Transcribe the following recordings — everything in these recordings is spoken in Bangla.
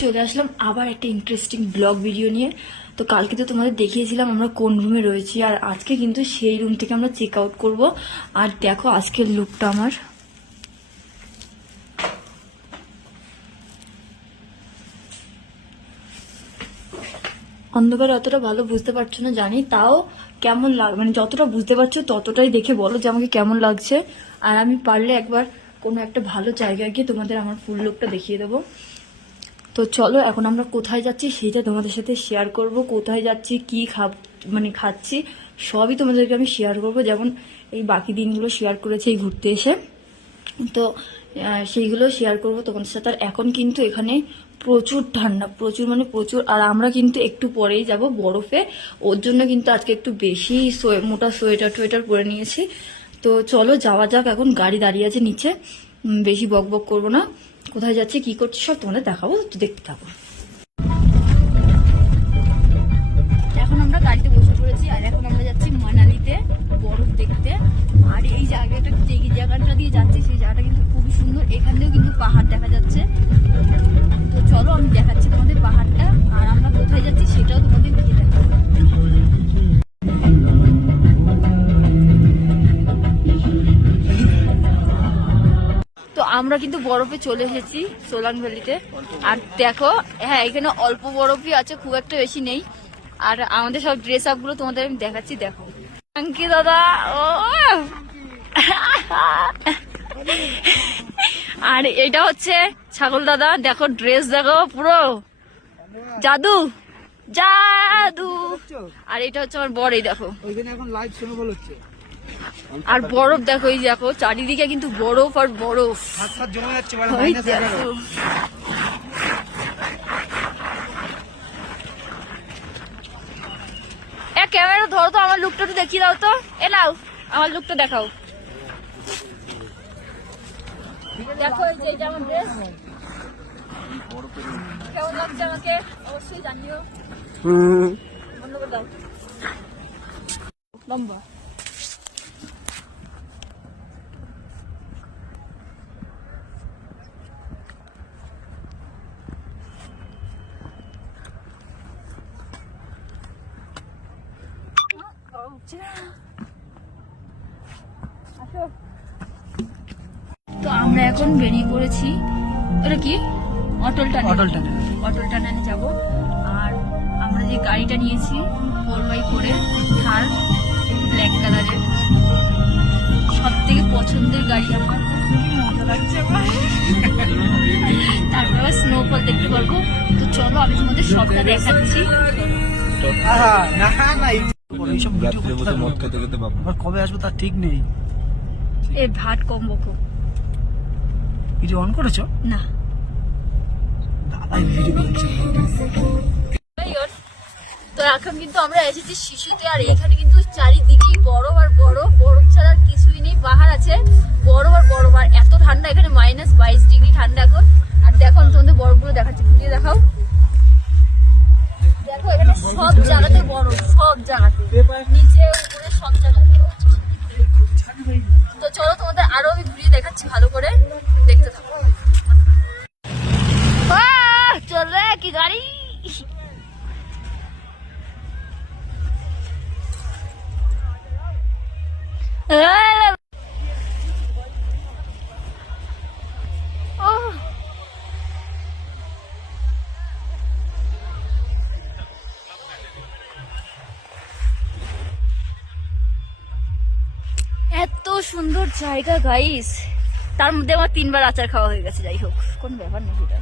চলে আসলাম আবার একটা ইন্টারেস্টিং ব্লগ ভিডিও নিয়ে। তো কালকে তো তোমাদের দেখিয়েছিলাম আমরা কোন রুমে রয়েছি, আর আজকে কিন্তু সেই রুম থেকে আমরা চেক আউট করবো। আর দেখো আজকের লুকটা আমার, অন্ধকার অতটা ভালো বুঝতে পারছো না জানি, তাও কেমন মানে যতটা বুঝতে পারছো ততটাই দেখে বলো যে আমাকে কেমন লাগছে। আর আমি পারলে একবার কোনো একটা ভালো জায়গায় গিয়ে তোমাদের আমার ফুল লুকটা দেখিয়ে দেবো। তো চলো এখন আমরা কোথায় যাচ্ছি সেটা তোমাদের সাথে শেয়ার করব। কোথায় যাচ্ছি, কি খাচ্ছি সবই তোমাদেরকে আমি শেয়ার করব, যেমন এই বাকি দিনগুলো শেয়ার করেছি এই ঘুরতে এসে। তো সেইগুলো শেয়ার করব তোমাদের সাথে। আর এখন কিন্তু এখানে প্রচুর ঠান্ডা, প্রচুর মানে প্রচুর। আর আমরা কিন্তু একটু পরেই যাব বরফে, ওর জন্য কিন্তু আজকে একটু বেশি মোটা সোয়েটার পরে নিয়েছি। তো চলো যাওয়া যাক, এখন গাড়ি দাঁড়িয়ে আছে নিচে, বেশি বক বক করবো না। কোথায় যাচ্ছি কি করছি সব তোমাদের দেখাবো, তো দেখতে থাকো। এখন আমরা গাড়িতে বসে পড়েছি আর এখন আমরা যাচ্ছি মানালিতে বরফ দেখতে। আর এই জায়গাটা, যে জায়গাটা দিয়ে যাচ্ছি সেই জায়গাটা কিন্তু খুবই সুন্দর। এখান থেকেও কিন্তু পাহাড় দেখা যাচ্ছে। তো চলো আমি দেখাচ্ছি তোমাদের পাহাড়টা, আর আমরা কোথায় যাচ্ছি সেটাও তোমাদের দেখে দেখাবো। তো আমরা কিন্তু বরফে চলে এসেছি সোলাং ভ্যালিতে। আর দেখো, হ্যাঁ এখানে অল্প বরফই আছে, খুব একটা বেশি নেই। আর আমাদের সব ড্রেস আপ গুলো তোমাদের আমি দেখাচ্ছি, দেখো আঙ্কি দাদা। ও আর এটা হচ্ছে ছাগল দাদা, দেখো ড্রেস দেখো পুরো জাদু জাদু। আর এটা হচ্ছে আমার বর, এই দেখো। আর বরফ দেখো, এই দেখো চারিদিকে কিন্তু বরফ আর বরফ জমে যাচ্ছে। ক্যামেরা ধরো তো, আমার লুকটা একটু দেখিয়ে দাও তো। এ নাও আমার লুকটা দেখাও। দেখো এই যে আমার ড্রেস, কেমন লাগছে আমাকে অবশ্যই জানিও। বন্ধ করে দাও লম্বা। তো আমরা এখন বেরিয়ে পড়েছি, এটা কি অটল টানেলে যাব। আর আমরা যে গাড়িটা নিয়েছি 4x4 থার ব্ল্যাক কালারের, সব থেকে পছন্দের গাড়ি আমার, খুবই মজা লাগছে আমার। তারপর আবার স্নোফল দেখতে পারবো। তো চলো আমি তোমাদের সবটা দেখাচ্ছি। কবে আসবো তার ঠিক নেই। এ ভাট কম বকো। কিছু অন করেছো না? তো এখন কিন্তু আমরা এসেছি শিশুতে, আর এখানে কিন্তু চারিদিকেই বরফ আর বরফ, বরফ ছাড়া আর কিছুই নেই। পাহাড় আছে, বরফ আর বরফ। আর এত ঠান্ডা, এখানে -22 ডিগ্রি ঠান্ডা এখন। আর দেখো আমি তোমাদের বরফগুলো দেখাচ্ছি, ফুটিয়ে দেখাও। দেখো এখানে সব জায়গাতে বরফ, সব জায়গাতে, নিচে উপরে সব জায়গাতে। তো চলো তোমাদের আরো আমি ঘুরিয়ে দেখাচ্ছি, ভালো করে দেখতে থাকো। চলে কি গাড়ি, এত সুন্দর জায়গা গাইস। তার মধ্যে আমার 3বার আচার খাওয়া হয়ে গেছে। যাই হোক, কোন ব্যাপার নেই সেটা।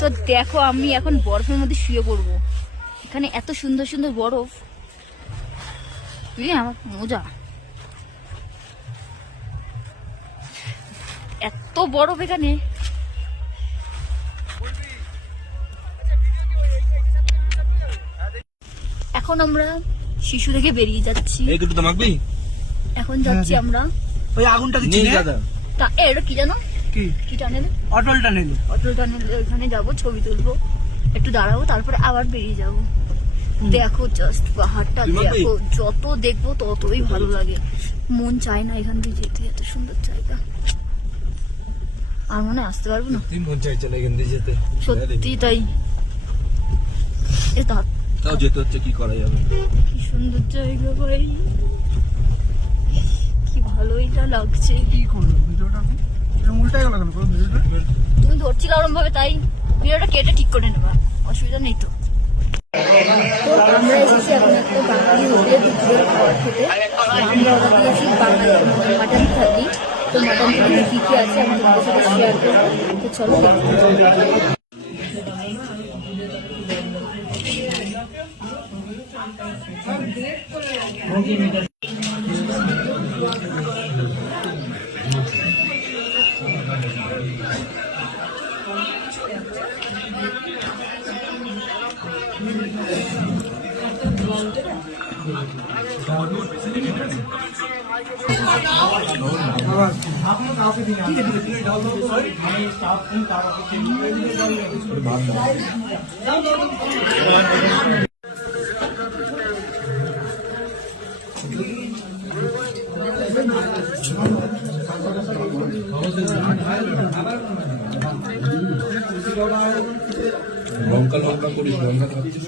তো দেখো আমি এখন বরফের মধ্যে শুয়ে পড়বো। এখানে এত সুন্দর সুন্দর বরফ, আমার মজা। এত বরফ এখানে। এখন আমরা শিশু থেকে বেরিয়ে যাচ্ছি। এখন যাচ্ছি আমরা ওই আগুনটা দিচ্ছি তা এটা কি জানো, কি টানেল, অটল টানেল ওইখানে যাবো, ছবি তুলবো, একটু দাঁড়াবো, তারপরে আবার বেরিয়ে যাবো। দেখো জাস্ট পাহাড়টা দেখো, যত দেখবো ততই ভালো লাগে। মন চায় না এখান দিয়ে যেতে, এত সুন্দর জায়গা। আর মনে হয় আসতে পারবো না, মন চাইছে না এখান দিয়ে যেতে, সত্যি তাই। এ তা তাও যেতে হচ্ছে, কি করা যাবে। কি সুন্দর জায়গা ভাই, কি ভালো এটা লাগছে। কি করলো ভিডিওটা? এটা উল্টে গেল কেন পুরো ভিডিওটা? তুমি ধরছিলে ওরম ভাবে, তাই ভিডিওটা কেটে ঠিক করে নেবা, অসুবিধা নেই তো। তো আমরা এসেছি এখন একটা বাঙালি হোটেলে দুপুরের খাবার খেতে। আমরা অর্ডার দিয়েছি বাঙালি মাটন থালি। তো মাটন থালি কী কী আছে আমি তোমাদের সাথে শেয়ার করবো, তো চলো দেখতে। লঙ্কা লঙ্কা করিস, লঙ্কা খাচ্ছিস।